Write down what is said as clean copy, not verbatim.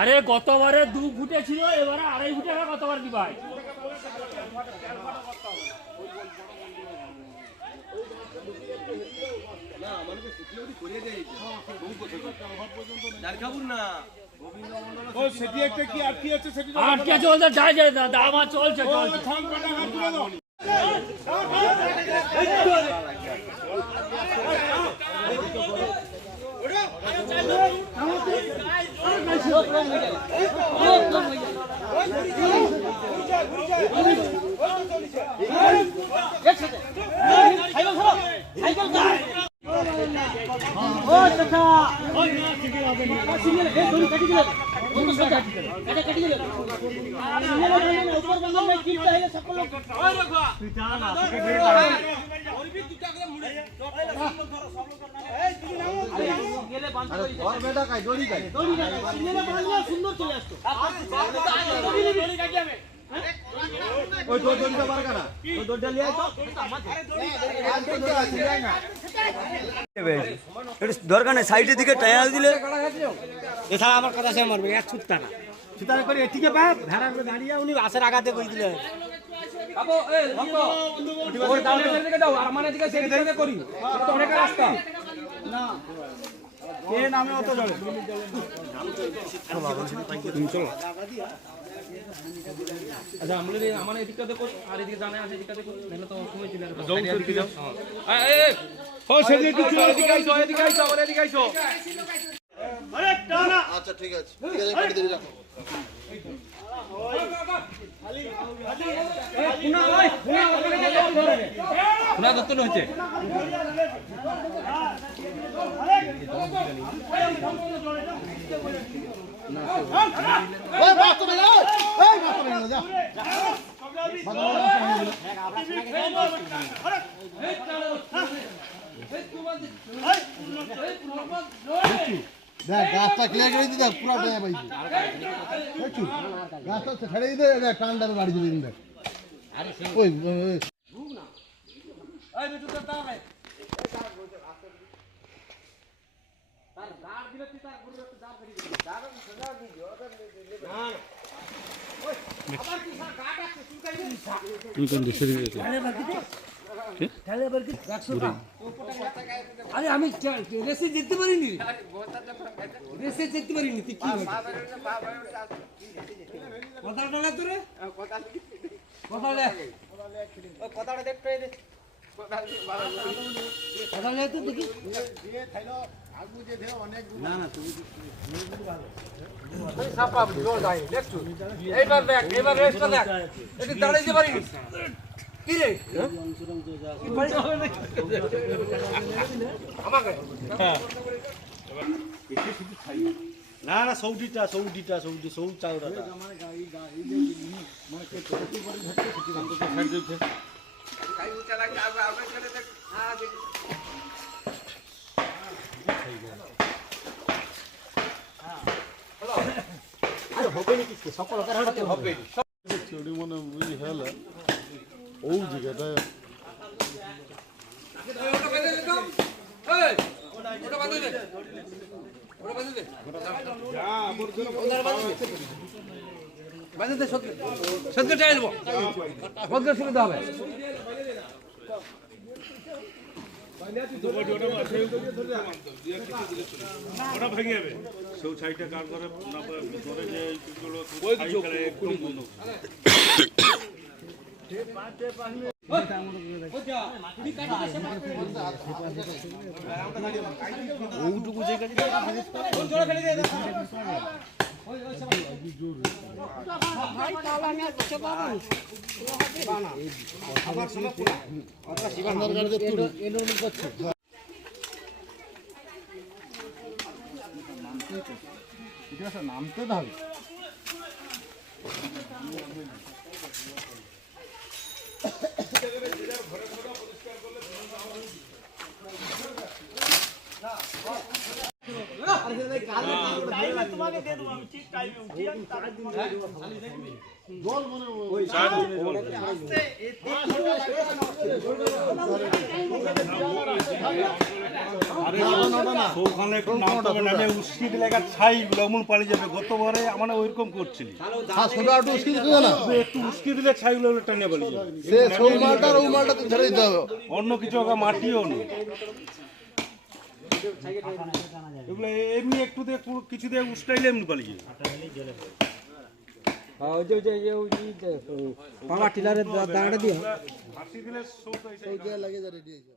আরে গতবারে 2 ফুটে ছিল, এবারে 2.5 ফুটে কতবার দিবাই? না আমাকে সিকিউরিটি করে দেই বহু কথা দার খাবুর না গোবিন্দ মন্ডল ও সেটি একটা কি আটকে আছে সেটি আটকে আছে ওদের যায় যায় দাম চলছে চলছে থাম কাটা হাত তুলে দাও দরকার নেই সাইডের দিকে টায়ার দিলে এছাড়া আমার কথা সে মারবে এক ছুটতা না ছুটার করে এটিকে পাপ ধারা করে দাঁড়িয়ে উনি আসার আগাতে কই দিলে বাবু এই ভক্ত ওর দানের দিকে দাও আর মানে দিকে সেই দিকে করি তো অনেক রাস্তা না কে নামে অত জলে চলো আচ্ছা আমরা এদিকটা দেখো আর এদিকে জানা আছে এদিকটা দেখো নাহলে তো সময় চলে যাবে এদিকে যাও এই ও সেদিকে একটু এদিকে আইছো এদিকে আইছো আর এদিকে আইছো আরে টানা আচ্ছা ঠিক আছে কেটে দিবি রাখো পুনা দত্ত হচ্ছে ওই বাস তো বেরো এই বাস তো বেরো যা দেখ গাছটা ক্লিয়ার করে দিতে পুরো টাইম পাইছি দেখছু গাছটা ছেড়ে দিতে দেখ টানটা বাড়ি দিবি দেখ ওই ওই বেটু তো তাই তার গাড় দিলে তুই তার গুরু একটু দাম করে দিবি দাম সাজা দিও না ওই আবার কি স্যার গাড় আছে চুলকাই দিবি তুমি কোন দেশে গেছো তাহলে আবার কি 100 টাকা আরে আমি রেসে যেতে পারিনি রেসে যেতে পারিনি তুই কি কথা বলা তোরে কথা লে ও কথাটা দেখতে দে কথা লে তো দেখি দিয়ে খাইলো আগু যে দে অনেক না না তুমি ভালো সাপা জোর যায় দেখছো এইবার দেখ এবার রেসটা দেখ এটি দাঁড়াইতে পারিনি কি রে আমাকে হ্যাঁ না না সৌদিটা সৌ চাউটা মানে গাড়ি মানে কে ছোট করে ধরতে ছুটি বন্ধ করে ছাড় দিতে কাই উঁচা লাগে আর আমরা চলে দেখ হ্যাঁ দেখি আরে হবে নাকি সকল কারণে হবে চুড়ি মনে বুঝি হেলা ও জায়গাটা ওটা বেঁধে দে তো এই ওটা বাঁধে দে ওটা বাঁধে দে যা মোর জন্য বাঁধে দে সত্যি চাই দেবো সত্যি সুবিধা হবে ওটা ভেঙে যাবে সেও সাইডটা কার করে না ধরে যে ওইটুকু জায়গা নামতে হবে ওখানে একটু নামতে নামে উস্কি দিলে একটা ছাই অমুল পালিয়ে যাবে। গতবারে আমরা ওইরকম করছিলি, হ্যাঁ ছোট একটু উস্কি দিতে না একটু উস্কি দিলে ছাইগুলো টেনে পালিয়ে যাবে। সে সৌ মালটা আর ও মালটা তো ছেড়ে দিতে হবে। অন্য কিছু ওকে মাটিও নেই, এগুলো এমনি একটু দিয়ে কিছু দিয়ে উস্কাইলে এমনি পালিয়ে যাবে। পাওয়ার টিলারের দাঁড়াটা দিয়ে ফাঁসি দিলে সব লাগিয়ে যা রেডি হয়েছে।